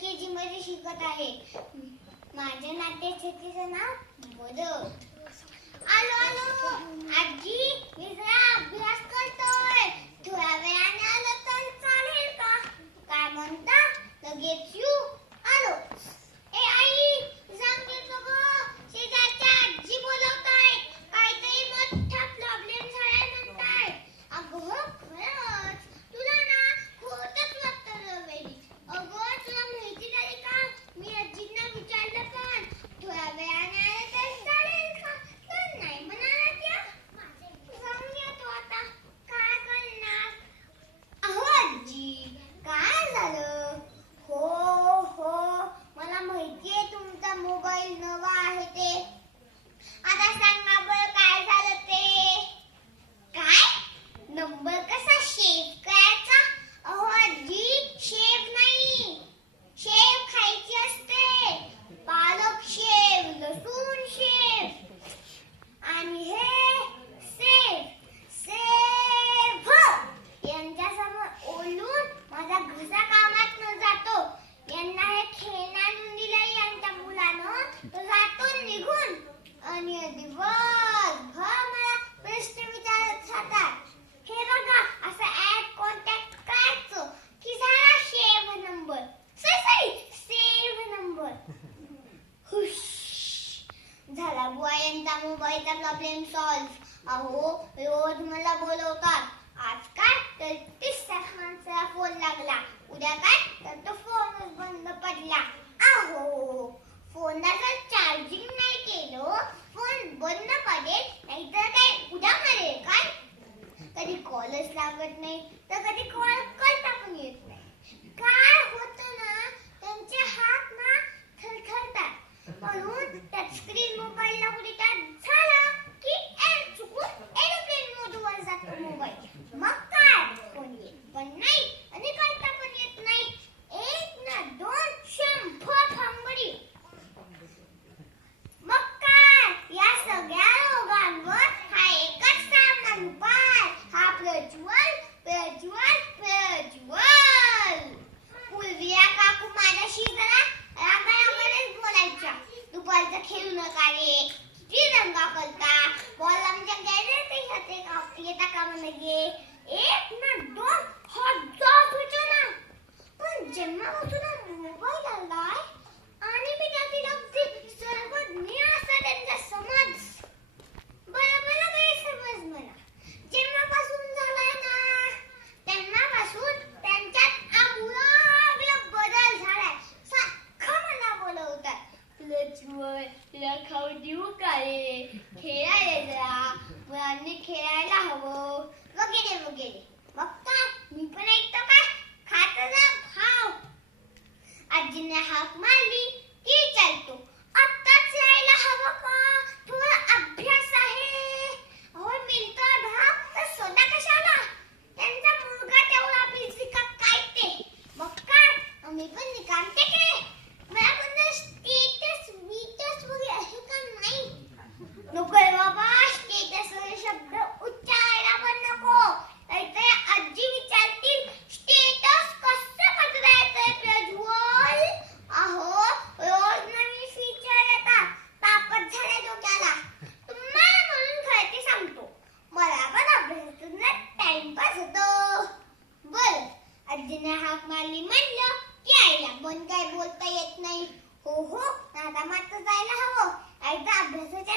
LKG मध्ये शिकत आहे. माझ्या नाट्यछेत्रीचं नाव मदत. आलो आलो आजी, मी जरा अभ्यास करतोय. थोड्या वेळाने आलं तर चालेल का? काय म्हणता? लगेच येऊ? आलो. ए आई, सांग येतो ग. शेजारच्या आजी बोलवताय. काहीतरी मोठा प्रॉब्लेम झालाय म्हणताय. अगं खरंच तुला ना खोटच वाटतं वेळी. अगं तुला माहिती झाली का? मी आजींना विचारलं पण थोड्या वेळाने आलं तर चालेल का? तर नाही म्हणाला त्या. जाऊन येतो आता. काय करणार? अहो आजी, काय झालं? हो मला माहितीये तुमचा मोबाईल नवा आहे ते. आता सांगा बरं काय झालं ते. काय? नंबर कसा सेव्ह करायचा? अहो आजी, शेव नाही, शेव खायची असते. पालक शेव, लसूण शेव. आणि हे सेव, सेव यांच्यासमोर ओलून माझा घसा कामात न जातो. यांना हे खेळणं आणून दिलंय यांच्या मुलानं, तो जातो निघून आणि दिवसभर मला प्रश्न विचारत राहतात. हे बघा, असं ऍड कॉन्टॅक्ट करायचं की झाला shave number. Sorry, save number. हुश, झाला बुवा यांचा मोबाईलचा प्रॉब्लेम सॉल्व्ह. अहो रोज मला बोलवतात. आज काय तर 30 माणसाला फोन लागला. उद्या काय तर तो फोनच बंद पडला. अहो फोनला जर चार्जिंग नाही केलं, फोन बंद पडेल, नाहीतर काय उद्या मरेल काय? कधी कॉलच लागत नाही तर कधी कॉल करता पण येत नाही. काय होतं ना, त्यांचे हात ना थरथरतात. म्हणून टचस्क्रीन मोबाईल लावली तर झाला की चुकून एरोप्लेन मोडवर जातो मोबाईल. मग काय फोन येत पण नाही आणि करता पण येत नाही. एक ना दोन, 100 भानगडी. मग काय, या सगळ्या रोगांवर हा एकच सामान उपाय. हा प्रज्वल प्रज्वल प्रज्वल. पूर्वी काकू माझ्याशी जरा रागारागानेच बोलायच्या. दुपारचं खेळू नका रे, किती दंगा करता, बॉल आमच्या गॅलरीत येता का म्हणजे. एक ना दोन, 1000 सूचना. पण जेव्हापासून मोबाईल आलाय आणि मी त्यातील अगदी सर्वज्ञ असा त्यांचा समज, बरोबर गैरसमज मला जेव्हापासून झालाय ना, तेव्हापासून त्यांच्यात आमूलाग्र बदल झालाय. सारखं मला बोलवतात. प्रज्वल, तुला खाऊ देऊ का रे? खेळायला जा, मुलांनी खेळायला हवं, वगैरे वगैरे. मग काय, मी पण ऐकतो काय? खात जा, खाव. आजीने हाक मारली की चालतो. आत्ताच यायला हवं का? थोडा अभ्यास आहे. अहो मिळतो भाग तर स्वतः कशाला? त्यांचा मुलगा तेवढा बिझी का काय ते? मग काय, मी पण निकांते काय? मला पण स्टेटस वीटस वगैरे आहे का नाही? नको रे बाबा, स्टेटस वगैरे शब्द उच्चारायला पण नको. नाहीतर आजी विचारतील, स्टेटस कसं बदलायचंय प्रज्वल? अहो रोज नवीन फीचर येतात, तापच झाल्या डोक्याला. तुम्हाला म्हणून खरं ते सांगतो, मला पण अभ्यासातून टाइमपास होतो. बरं, आजीने हाक मारली म्हणलं की आईला पण काय बोलता येत नाही. हो आता मात्र जायला हवं. एकदा अभ्यासाच्या